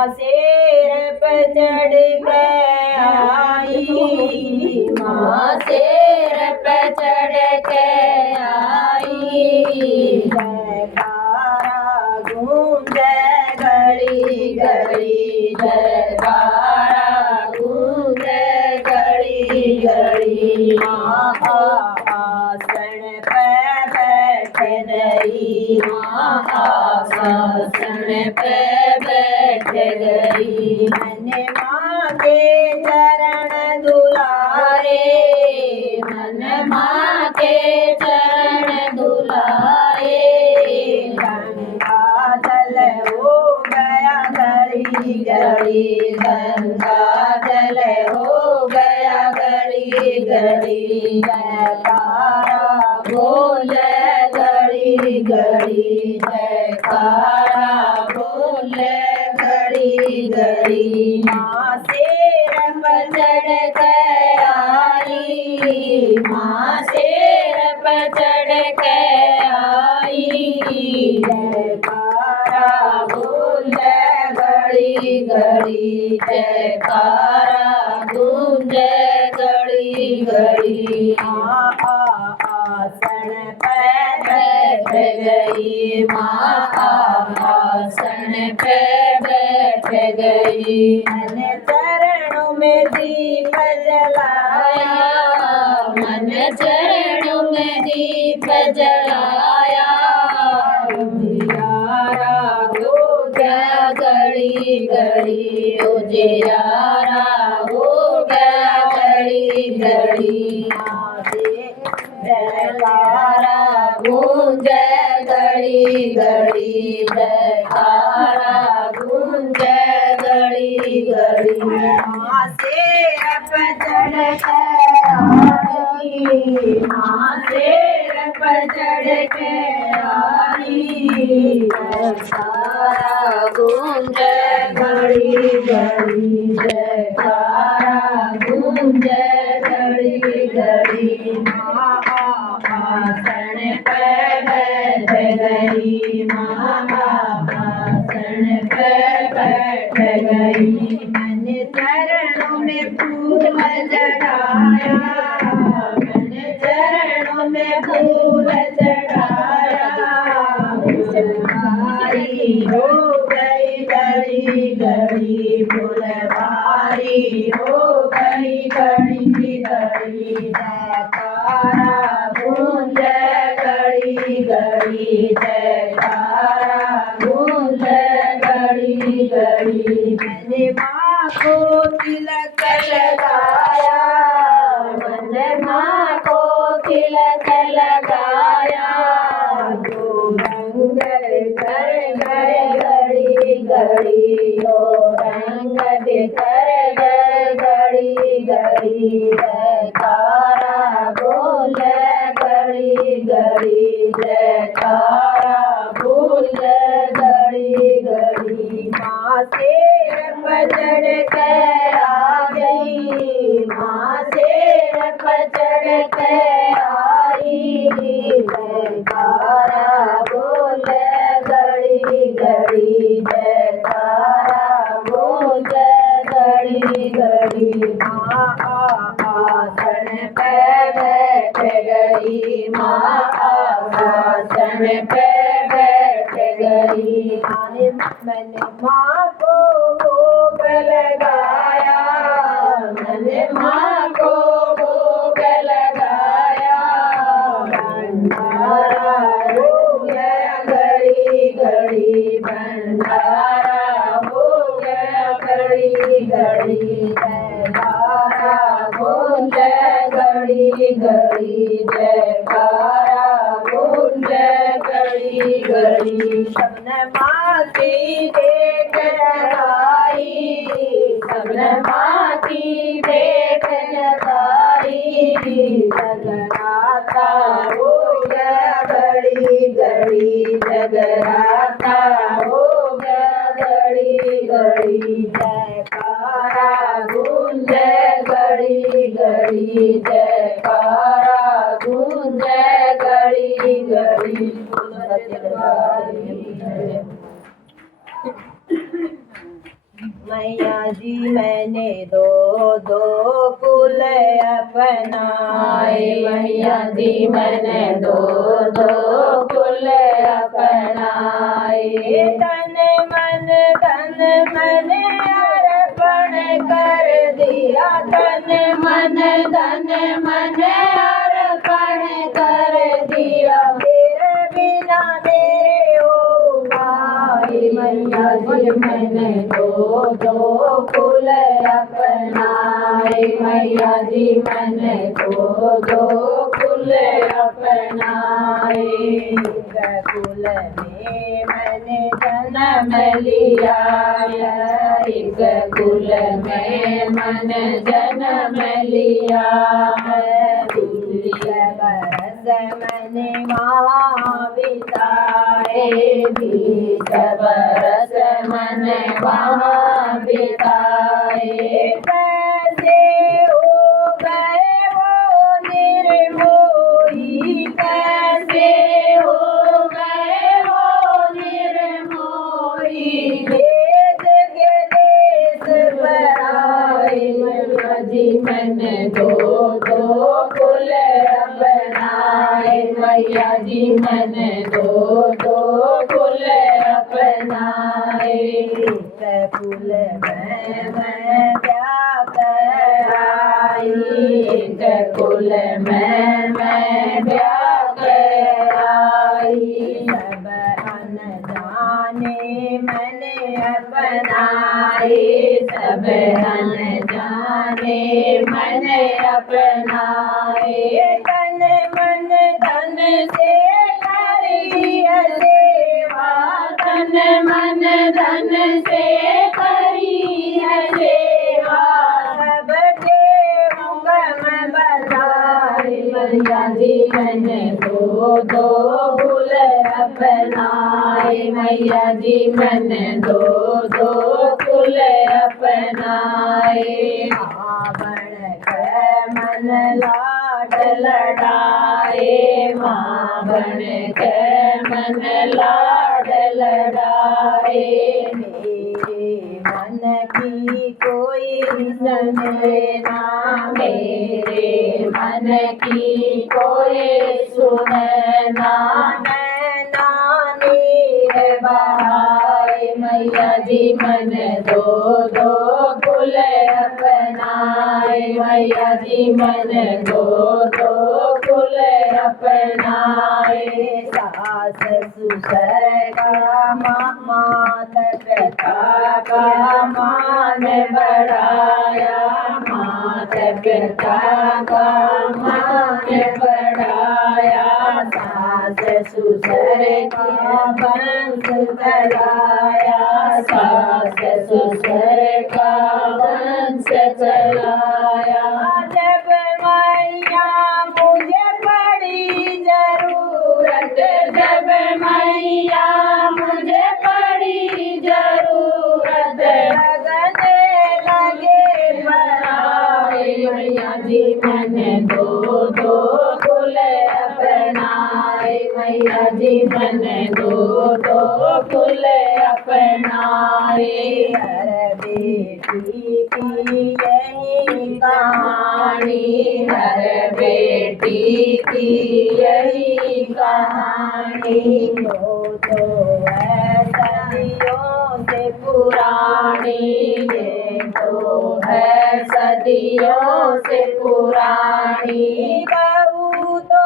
शेर पे चढ़ के आई, माँ शेर पे चढ़ के आई। जयकारा गूंजे घड़ी घड़ी, जयकारा गूंजे घड़ी घड़ी। माँ आसन पे बैठ गई, माँ आसन पे बैठ गई। मैंने माँ के चरण दुलारे, मन माँ के चरण दुलारे। गंगा जल हो गया घड़ी घड़ी, गंगा जल हो गया घड़ी घड़ी। जयकारा बोल घड़ी घड़ी, जयकारा बोल घड़ी घड़ी। माँ शेर पे चढ़ के आई, माँ शेर पे चढ़ के आई। जयकारा गूंज घड़ी घड़ी, जयकारा गूंज घड़ी घड़ी। माँ आसन पे बैठ गई, माँ आसन पे बैठ गई। मैंने चरणों में दीप जलाया, मन चरणों में दीप जलाया। उजियारा हो गया घड़ी घड़ी, उजियारा हो गया घड़ी घड़ी। जयकारा गूंज घड़ी घड़ी, जयकारा गूंज घड़ी घड़ी। माँ शेर पे चढ़ के आई, माँ शेर पे चढ़ के आई। जयकारा गूंज घड़ी घड़ी, जयकारा गूंज घड़ी घड़ी। माँ आसन पे बैठ गई, माँ आसन पे बैठ गई। मैंने चरणों में फूल चढ़ाया, मैंने चरणों में फूल चढ़ाया। फुलवारी हो गई घड़ी घड़ी, फुलवारी हो गई घड़ी घड़ी। जयकारा गूंज घड़ी घड़ी, जयकारा गूंज घड़ी घड़ी। मैंने माँ को तिलक लगाया, मैंने माँ को तिलक लगाया। जो रंग कर गए घड़ी घड़ी, ओ रंग बिखर गए घड़ी घड़ी। जयकारा बोल घड़ी घड़ी, जयकारा बोल घड़ी घड़ी। माँ शेर पे चढ़ के आ गई, माँ शेर पर चढ़ के आई। जयकारा बोल घड़ी घड़ी, जयकारा बोल घड़ी घड़ी। माँ आसन पे बैठ गई, माँ आसन पे बैठ गई। मैंने माँ को भोग लगाया, मैंने माँ को भोग लगाया। भंडारा हो गया घड़ी घड़ी, भंडारा हो गया घड़ी घड़ी। जयकारा बोल घड़ी घड़ी, जयकारा बोल घड़ी घड़ी। सबने माँ की देख जगाई, सबने माँ की देख जगाई। जगराता हो गया घड़ी घड़ी, जगराता हो गया घड़ी घड़ी। जयकारा गूंज घड़ी घड़ी, जयकारा गूंज घड़ी घड़ी। मैया जी मैंने दो दो कुल अपनाए। मैया जी मैंने दो दो कुल अपनाए। तन मन अर्पण कर दिया। तन मन धन मन अर्पण कर दिया। तेरे बिना मेरे हो भाई। मैया जी मैंने दो दो कुल अपनाए। मैया जी मैंने दो दो कुल अपनाए। कुल में मैंने जन्म लिया एक कुल में मन जन्म लिया। 20 बरस मैंने वहाँ बिताए। 20 बरस मन वहाँ बिताए। कैसे हो गए वो निर्मोही। कैसे हो गए वो निर्मोही। देश के देश बनाए। मैया जी मैंने दो दो कुल अपनाए। मैया जी मैंने दो दो कुल अपनाए। इस कुल में मैं क्या कराई। एक कुल में मैं ब्याह कराई। सब अनजाने मैंने अपनाए। सब अनजाने मैंने अपनाए। तन मन धन से करी सेवा। तन मन धन से करी है सेवा। सबके हुक्म बधाई। मैया जी मैंने दो दो कुल अपनाए। मैया जी मैंने दो दो कुल अपनाए। रावण के मन लाड लड़ाए माँ बन के मन लाड लड़ाए। मेरे मन की कोई सुने ना। मेरे मन की कोई सुने ना। नानी है बहाए। मैया जी मैंने दो दो कुल अपनाए। मैया जी मैंने दो दो कुल अपनाए। सास ससुर का मात पिता का मान बढ़ाया। मात पिता का मान बढ़ाया। सास ससुर का वंश चलाया। सास ससुर का वंश चलाया। जब मैया मुझे पड़ी जरूरत। जब मैया मुझे पड़ी जरूरत। लगने लगे पराए। मैया जी मैंने दो दो कुल अपनाए। मैया जी मैंने दो दो कुल अपनाए। हर बेटी की यही कहानी। हर बेटी की यही कहानी। तो है सदियों से पुरानी। ये तो है सदियों से पुरानी। बहू तो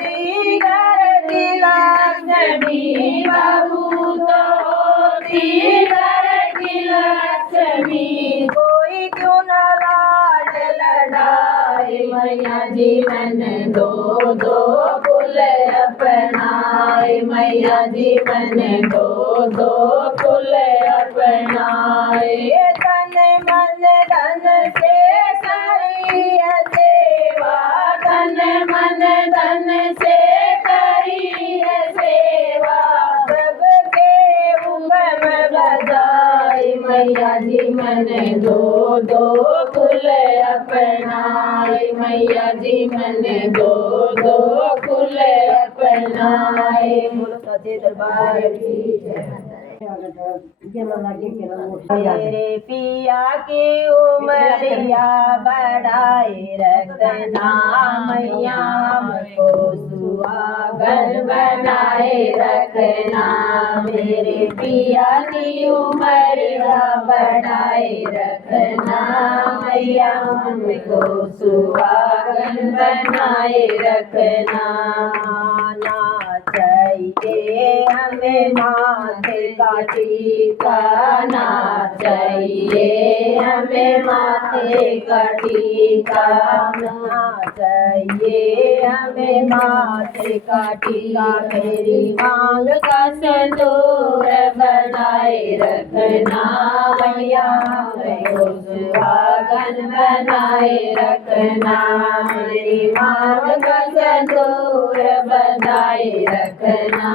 दीगर की लक्ष्मी। बहू तो दीगर की लक्ष्मी। कोई क्यों न लाड लड़ाए। मैया जी मैंने दो दो कुल अपनाए। मैया जी मैंने दो दो कुल अपनाए। तन मन धन से करी सेवा। तन मन धन से करी है सेवा। सबके हुक्म बधाई। मैया जी मैंने दो दो कुल अपनाए। मैया जी मैंने दो दो कुल अपनाए। बोलो सच्चे दरबार की जय। मेरे पिया की उमरिया बढ़ाए रखना मैया हमको सुहागन बनाए रखना मेरे पिया की उमरिया बढ़ाए रखना मैया हमको सुहागन बनाए रखना ना चाहिए हमें माथे का टीका ना चाहिए हमें माथे का टीका ना चाहिए हमें माथे का टीका मेरी मांग का सिंदूर बनाए रखना मैया हमको सुहागन बनाए रखना मेरी मांग का सिंदूर बनाए रखना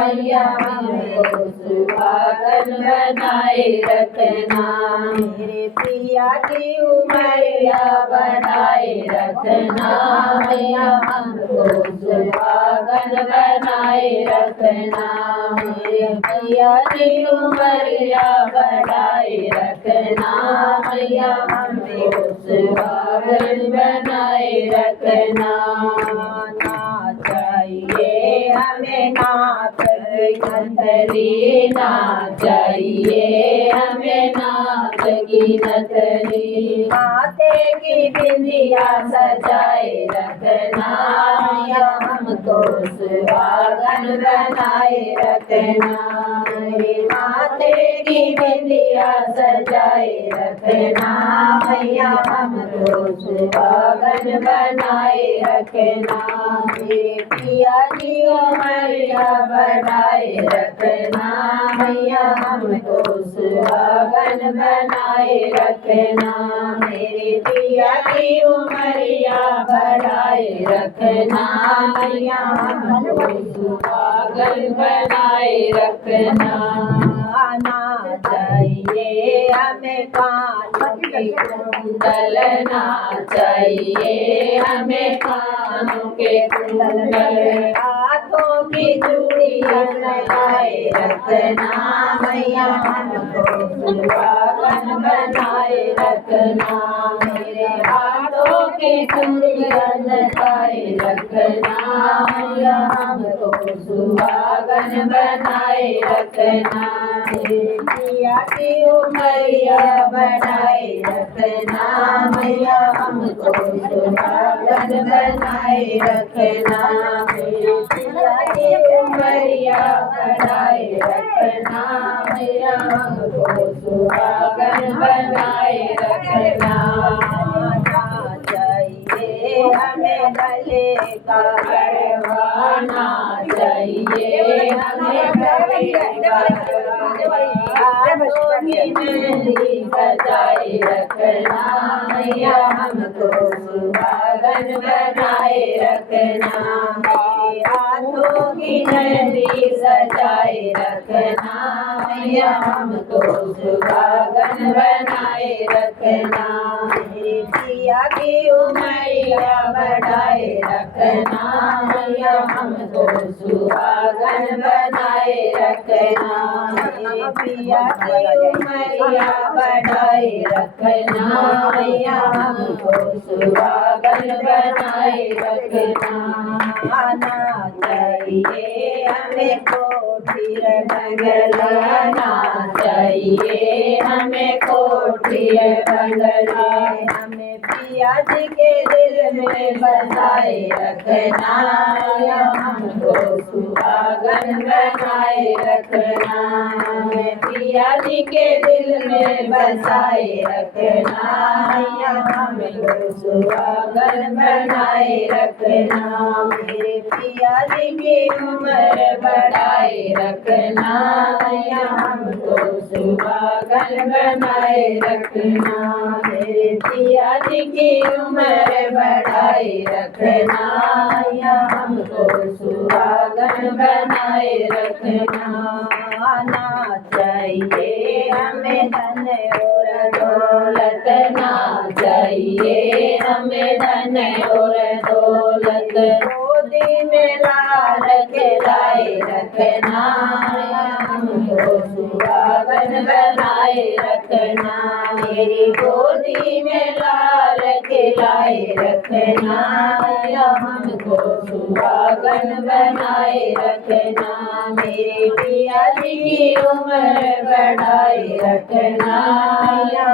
मैया हमको सुहागन बनाए रखना मेरे पिया की उमरिया बढ़ाए रखना मैया हमको सुहागन बनाए रखना मेरे पिया की उमरिया बढ़ाए रखना मैया हमको सुहागन बनाए रखना ना चाहिए हमें नाथ की नथनी ना चाहिए हमें नाथ की नथनी माथे की बिंदिया सजाए रखना मैया हमको सुहागन बनाए रखना मेरे माथे की बिंदिया सजाए रखना मैया हमको सुहागन बनाए रखना मेरे पिया की उमरिया बढ़ाए रखना मैया हमको सुहागन बनाए रखना मेरे पिया की उमरिया बढ़ाए रखना मैया हमको सुहागन बनाए रखना ना चाहिए हमें कानों के कुंडल ना चाहिए हमें कानों के कुंडल हाथों की चूड़ियां लगाए रखना मैया हमको सुहागन बनाए रखना मेरे हाथों की चूड़ियां लगाए रखना मैया हमको सुहागन बनाए रखना पिया की उमरिया बढ़ाए रखना मैया हमको सुहागन बनाए रखना पिया की उमरिया बढ़ाए रखना मैया हमको सुहागन बनाए रखना चाहिए हमें गले का करवाना चाहिए हमें गले मेहंदी सजाए रखना मैया हमको सुहागन बनाए रखना हाथों की मेहंदी सजाए रखना मैया हमको सुहागन बनाए रखना पिया की उमरिया बढ़ाए रखना मैया हमको सुहागन बनाए रखना पिया की उमरिया बढ़ाए रखना मैया हमको सुहागन बनाए रखना आना चाहिए हमें कोठीर बंगला ना चाहिए हमें कोठीर बंगला हमें पिया जी के दिल में बसाए रखना हमको सुहागन बनाए रखना हमें पिया जी के दिल में बसाए रखना हमको सुहागन बनाए रखना मेरे पिया जी की उम्र बढ़ाए रखना हमको सुहागन बनाए रखना मेरे पिया जी की उम्र बढ़ाए रखना हमको सुहागन बनाए रखना ना चाहिए हमें धन और दौलत ना चाहिए हमें धन और दौलत गोदी में लाल खिलाए रखना, हमको सुहागन बनाए रखना। मेरी गोदी में लाल खिलाए रखना, हमको सुहागन बनाए रखना। मेरे पिया जी की उम्र बढ़ाए रखना,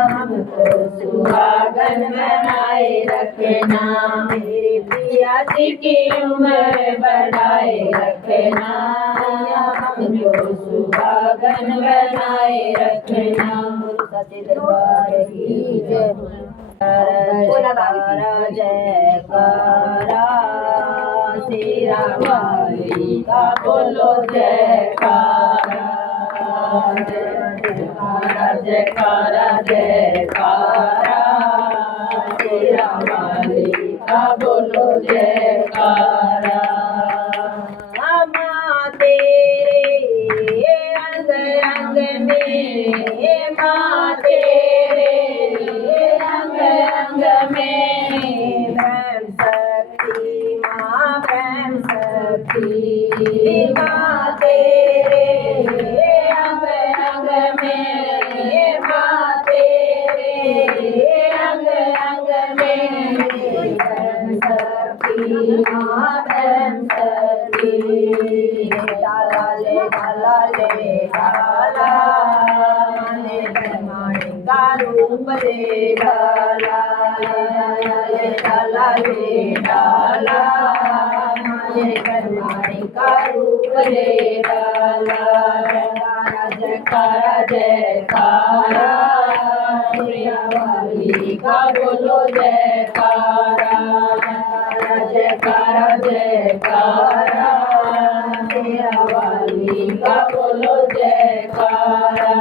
हमको सुहागन बनाए रखना। मेरे पिया जी की उम्र बढ़ाए रखना, हमको सुहागन बनाए रखना। सच्चे दरबार की जय, जयकारा जयकारा, शेरा वाली का बोलो जयकारा। जयकारा जयकारा जयकारा, शेरा वाली का बोलो जयकारा। माँ तेरे अंग अंग में, माँ तेरे अंग अंग में, ब्रह्म शक्ति माँ ब्रह्म शक्ति। माँ तेरे अंग अंग में, माँ तेरे अंग अंग में, ब्रह्म शक्ति माँ ब्रह्म शक्ति। डाला ले डाला ले डाला, ने ब्रह्मांड का रूप ले डाला। डाला ले डाला, ने ब्रह्मांड का रूप ले डाला। जयकारा जयकारा, शेरा वाली का बोलो जयकारा। जयकारा जयकारा, शेरा वाली का बोलो जयकारा।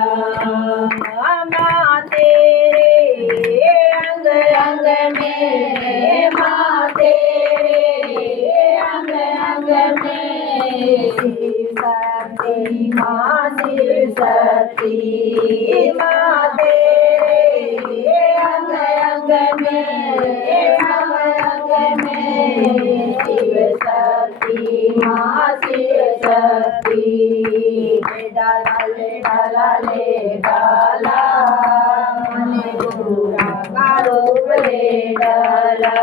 माँ तेरे अंग अंग में, माँ तेरे अंग अंग में, शिव शक्ति माँ शिव शक्ति। माँ तेरे अंग अंग में, अंग अंग में, शिव शक्ति माँ शिव शक्ति। डाला ले डाला ले डाला, ने पूरा का रूप ले डाला।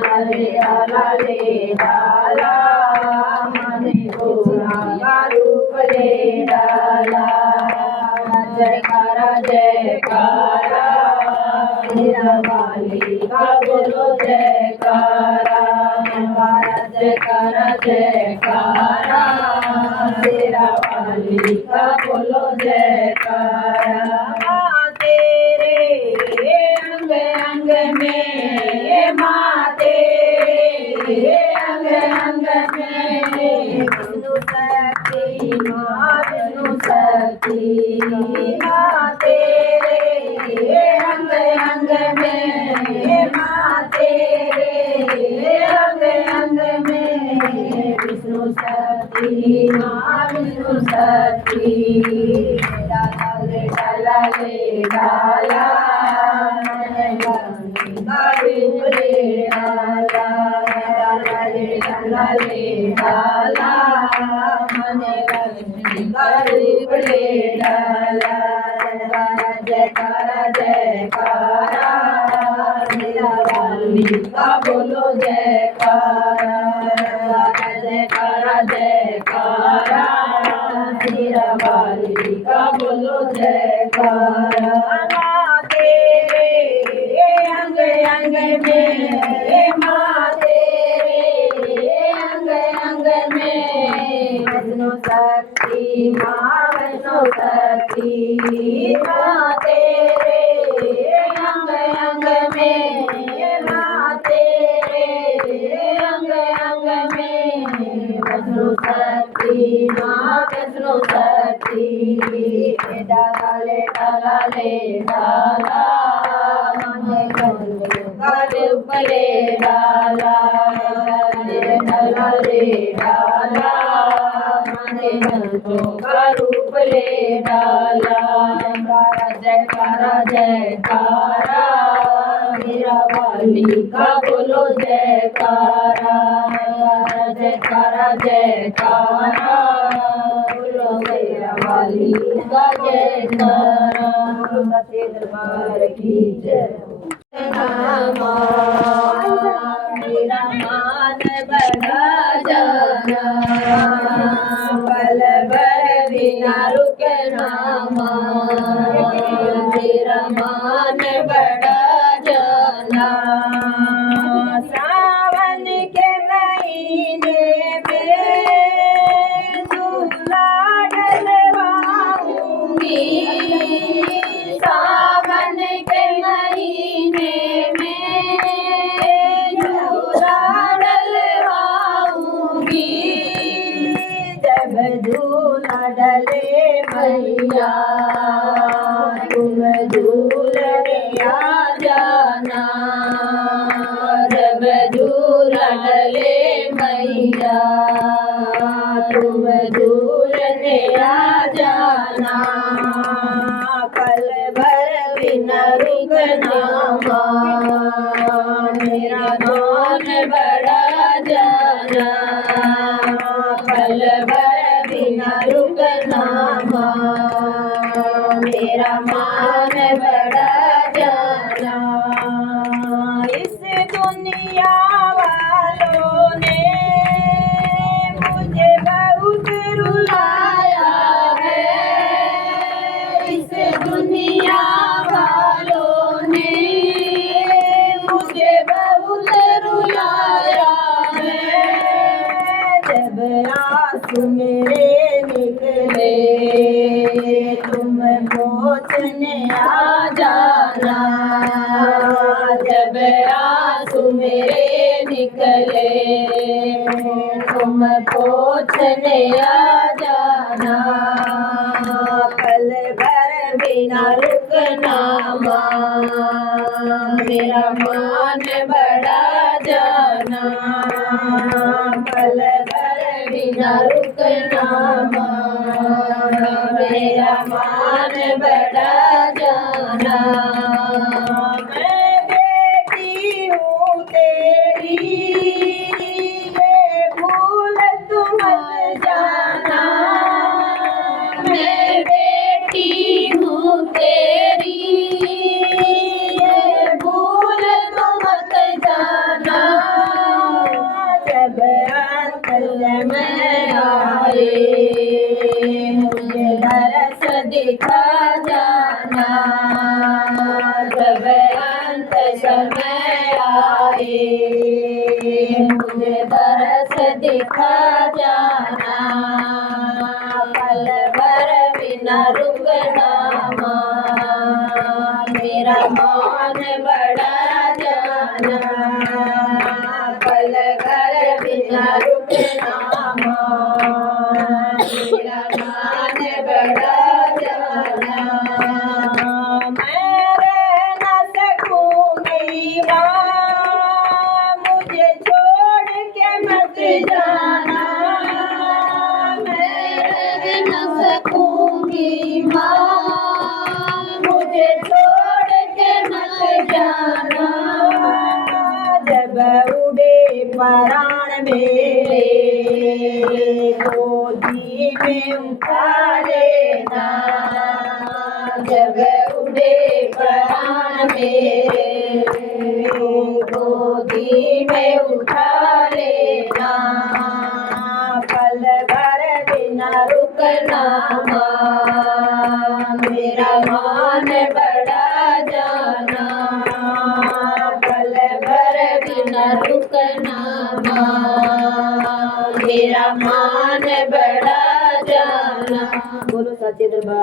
डाला ले डाला, ने पूरा का रूप ले डाला। जयकारा जयकारा, शेरा वाली का बोलो जयकारा। जयकारा जयकारा, शेरा वाली का बोलो जयकारा। माँ तेरे अंग अंग में, माँ तेरे अंग अंग में, विष्णु शक्ति माँ विष्णु शक्ति। माँ तेरे अंग अंग में, माँ तेरे अंग अंग में, विष्णु शक्ति माँ विष्णु शक्ति। डाला ले डाला ले डाला, रूप ले डाला। डाला ले डाला ले डाला, मने लक्ष्मी का रूप ले डाला। जयकारा जयकारा, शेरा वाली का बोलो जयकारा। जयकारा जयकारा, शेरा वाली का बोलो जयकारा। माँ तेरे अंग अंग में, माँ तेरे अंग अंग में, विष्णु शक्ति माँ विष्णु शक्ति। माँ तेरे अंग अंग में, माँ तेरे अंग अंग में, विष्णु शक्ति माँ विष्णु शक्ति। डाला ले डाला ले डाला, मने का रूप ले डाला। डाला ले डाला, मने का रूप ले डाला। जयकारा जयकारा, मेरा वाली का बोलो जयकारा, जयकारा जयकारा, बोलो मेरा वाली का जयकारा। सच्चे दरबार की जय। मेरा मान बड़ा जाना, पल भर बिना रुकना मेरा मान बड़ा जाना। सावन के महीने में झूला डलवाऊंगी, सावन के महीने में झूला डलवाऊंगी, जब झूला डले मैया तुम झूलने आ जाना, जब झूला डले मैया तुम झूलने आ जाना। पल भर बिना रुकना मेरा मान बड़ा जाना, पल भर बिना रुकना मेरा मान बड़ा जाना। इस दुनिया वालों ने मुझे बहुत रुलाया है, इस दुनिया वालों ने मुझे बहुत रुलाया है, जब आंसू मेरे निकले तुम पहुँचने आ जाना, जब आंसू मेरे निकले तुम पहुँचने आ जाना। पल भर बिना रुकना मेरा मान बड़ा जाना, पल भर बिना रुकना मेरा मान बड़ा जाना। मैं बेटी हूँ तेरी, ये भूल तुम मत जाना। मैं बेटी हूँ तेरी, ये भूल तो मत जाना, जब अंतल मैं आए मुझे दरस दिखा जाना, जब अंत समय आए मुझे दरस दिखा जाना। पल भर बिना रुकना मेरा मान बड़ा जाना, पल भर बिना रुकना मेरा मान बड़ा जाना। मैं रह न सकूंगी माँ, मुझे छोड़ के मत जाना। मैं रह न सकूंगी माँ, मुझे छोड़ के मत जाना, जब उड़े प्राण मेरे गोदी में उठा लेना, जब उड़े प्राण मेरे गोदी में उठा लेना। पल भर बिना रुकना मेरा मान बड़ा जाना, पल भर बिना रुकना मेरा मान बड़ा जाना। बोलो सच्चे दरबार।